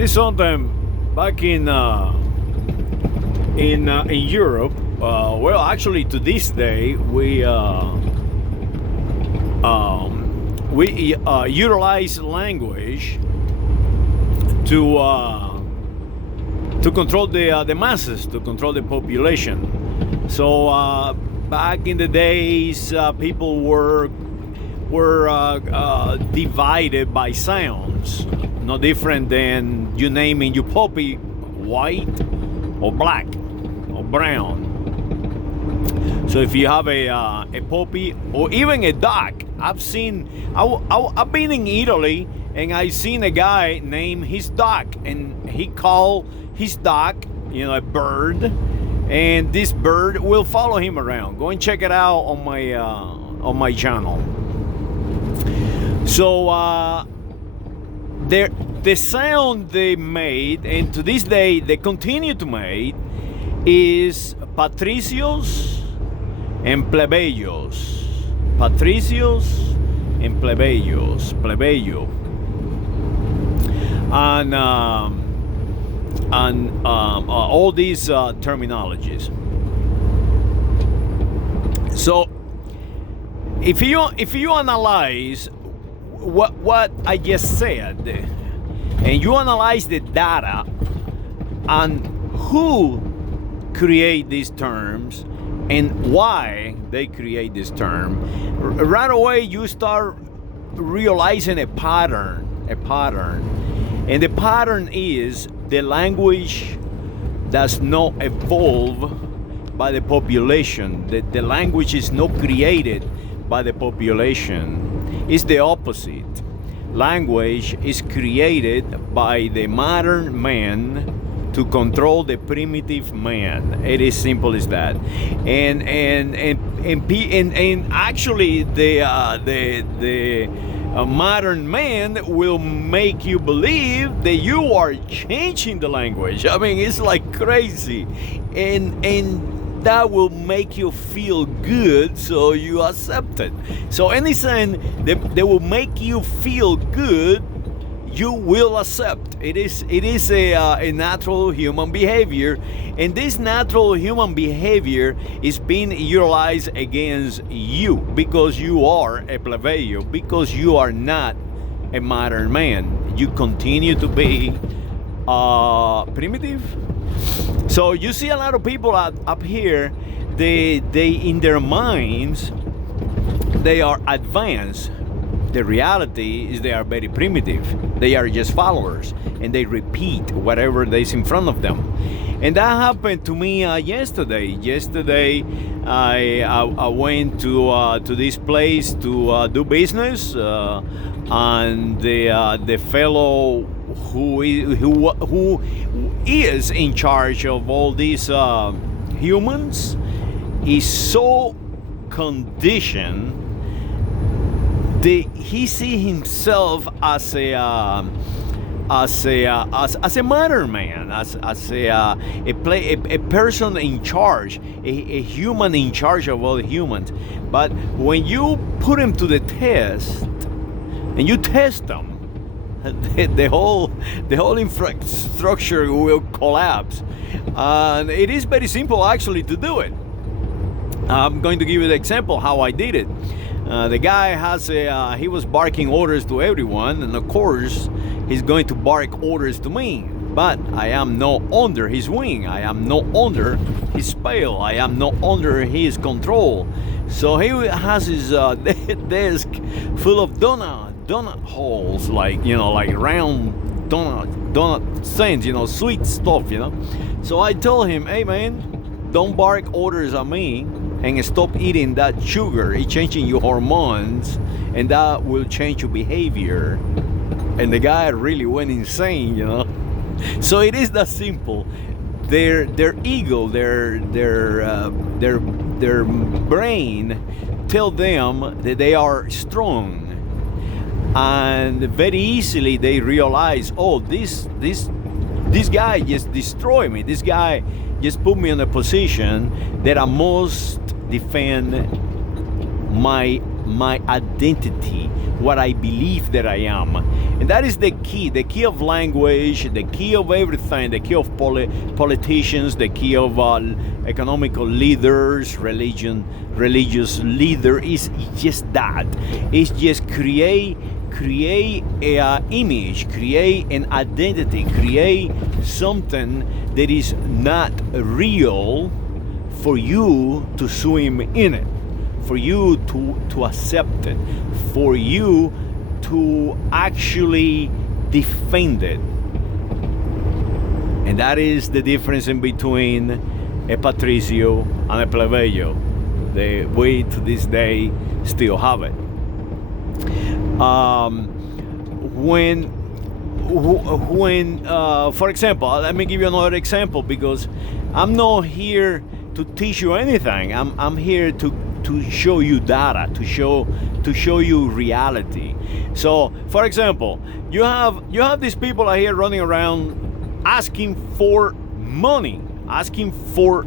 There is something back in Europe. Well, actually, to this day, we utilize language to control the masses, to control the population. So back in the days, people were divided by sounds, no different than you naming your puppy white or black or brown. So if you have a puppy or even a dog, I've been in Italy and I've seen a guy name his dog, and he called his dog, a bird, and this bird will follow him around. Go and check it out on my channel. So the sound they made, and to this day they continue to make, is Ptricians and Plebeos. Patricios and Plebeos. Plebeo. And all these terminologies. So if you analyze what I just said, and you analyze the data and who create these terms and why they create this term, right away you start realizing a pattern. And the pattern is the language does not evolve by the population. The language is not created by the population. It's the opposite. Language is created by the modern man to control the primitive man. It is simple as that. And actually the modern man will make you believe that you are changing the language. I mean, it's like crazy, and that will make you feel good, so you accept it. So anything that will make you feel good, you will accept. It is a natural human behavior, and this natural human behavior is being utilized against you because you are a plebeo, because you are not a modern man. You continue to be primitive. So you see a lot of people up here, they in their minds, they are advanced. The reality is they are very primitive. They are just followers, and they repeat whatever is in front of them. And that happened to me yesterday. Yesterday, I went to this place to do business, and the fellow who is in charge of all these humans is so conditioned. He sees himself as a modern man, as a person in charge, a human in charge of all humans. But when you put him to the test and you test them, the whole infrastructure will collapse. And it is very simple actually to do it. I'm going to give you the example how I did it. The guy he was barking orders to everyone, and of course he's going to bark orders to me, but I am not under his wing. I am not under his spell. I am not under his control. So he has his desk full of donut holes, like round donut things, sweet stuff, So I told him, hey man, don't bark orders at me, and stop eating that sugar. It's changing your hormones, and that will change your behavior. And the guy really went insane, So it is that simple. Their ego, their brain tell them that they are strong, and very easily they realize, oh, this guy just destroyed me. This guy just put me in a position that I must defend my my identity, what I believe that I am. And that is the key of language, the key of everything, the key of politicians, the key of economical leaders, religious leader is just that. It's just create a image, create an identity, create something that is not real for you to swim in it, for you to accept it, for you to actually defend it. And that is the difference in between a patricio and a plebeyo. We to this day still have it. When for example, let me give you another example, because I'm not here to teach you anything. I'm here to show you data, to show you reality. So, for example, you have these people out here running around asking for money, asking for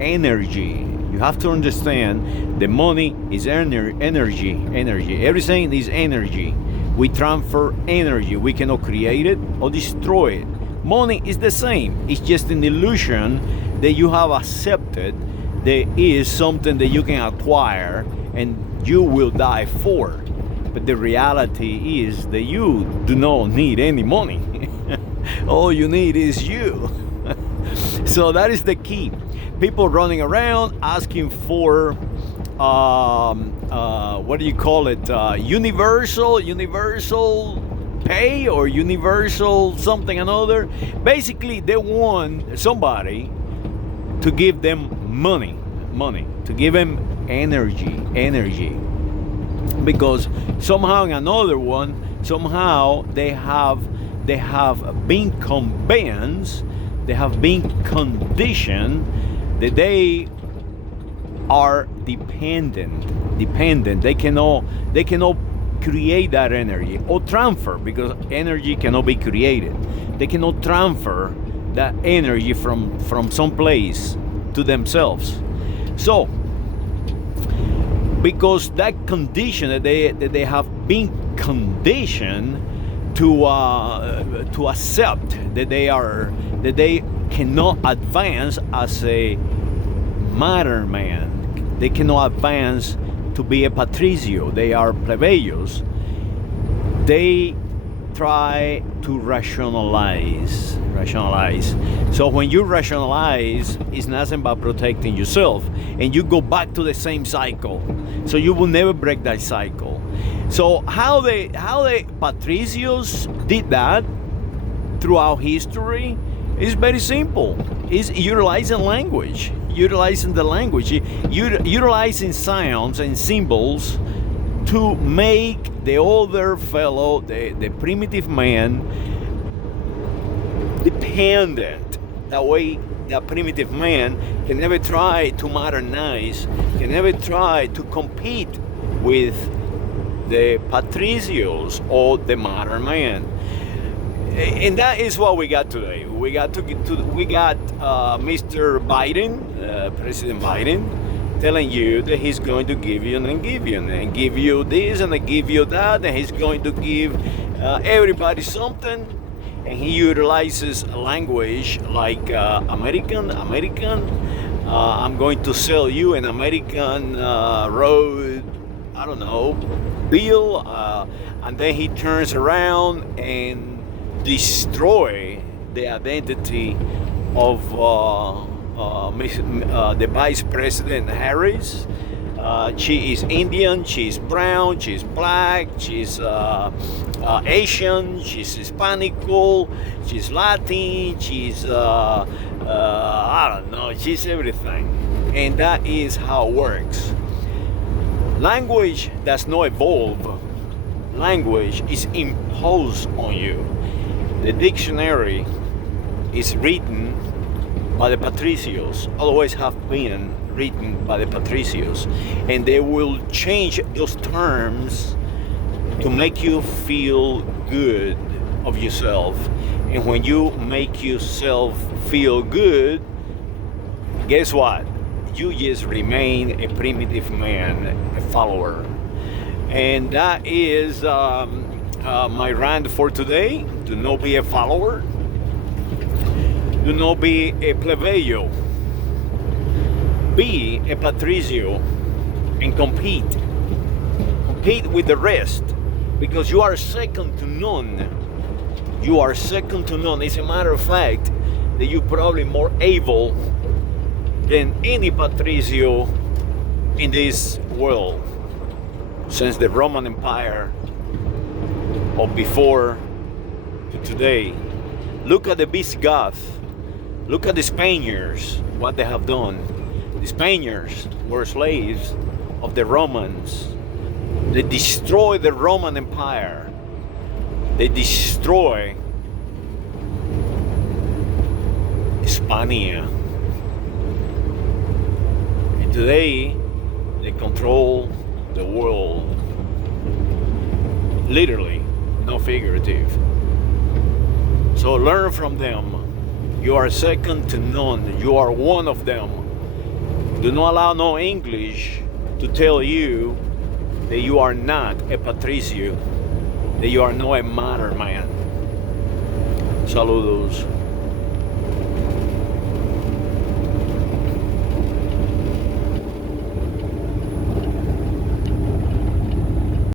energy. You have to understand the money is energy. Everything is energy. We transfer energy. We cannot create it or destroy it. Money is the same. It's just an illusion that you have accepted there is something that you can acquire and you will die for. But the reality is that you do not need any money. All you need is you. So that is the key. People running around asking for what do you call it? Universal pay or universal something another. Basically, they want somebody to give them money, to give them energy. Because somehow in another one, somehow they have been convinced, they have been conditioned that they are dependent. They cannot create that energy or transfer, because energy cannot be created. They cannot transfer that energy from some place to themselves. So because that condition that they have been conditioned to accept that they cannot advance as a modern man. They cannot advance to be a patricio. They are plebeios. They try to rationalize. So when you rationalize, it's nothing but protecting yourself, and you go back to the same cycle. So you will never break that cycle. So how the patricios did that throughout history is very simple. It's utilizing language, utilizing sounds and symbols to make the other fellow, the primitive man, dependent. That way, the primitive man can never try to modernize, can never try to compete with the patricios or the modern man. And that is what we got today. We got Mr. Biden, President Biden, telling you that he's going to give you and give you and give you this and give you that, and he's going to give everybody something. And he utilizes language like American. I'm going to sell you an American road, I don't know, bill, and then he turns around and destroy the identity of the Vice President Harris. She is Indian, she's brown, she's black, she's Asian, she's Hispanic, she's Latin, she's I don't know, she's everything. And that is how it works. Language does not evolve. Language is imposed on you. The dictionary is written by the patricios, always have been written by the patricios, and they will change those terms to make you feel good of yourself. And when you make yourself feel good, guess what? You just remain a primitive man, a follower. And that is my rant for today. Do not be a follower. Do not be a plebeo. Be a patricio and compete. Compete with the rest, because you are second to none. You are second to none. It's a matter of fact that you're probably more able than any patricio in this world since the Roman Empire of before to today. Look at the Visigoths. Look at the Spaniards, what they have done. The Spaniards were slaves of the Romans. They destroyed the Roman Empire. They destroy Hispania. And today, they control the world. Literally, no figurative. So learn from them. You are second to none. You are one of them. Do not allow no English to tell you that you are not a patricio, that you are not a modern man. Saludos.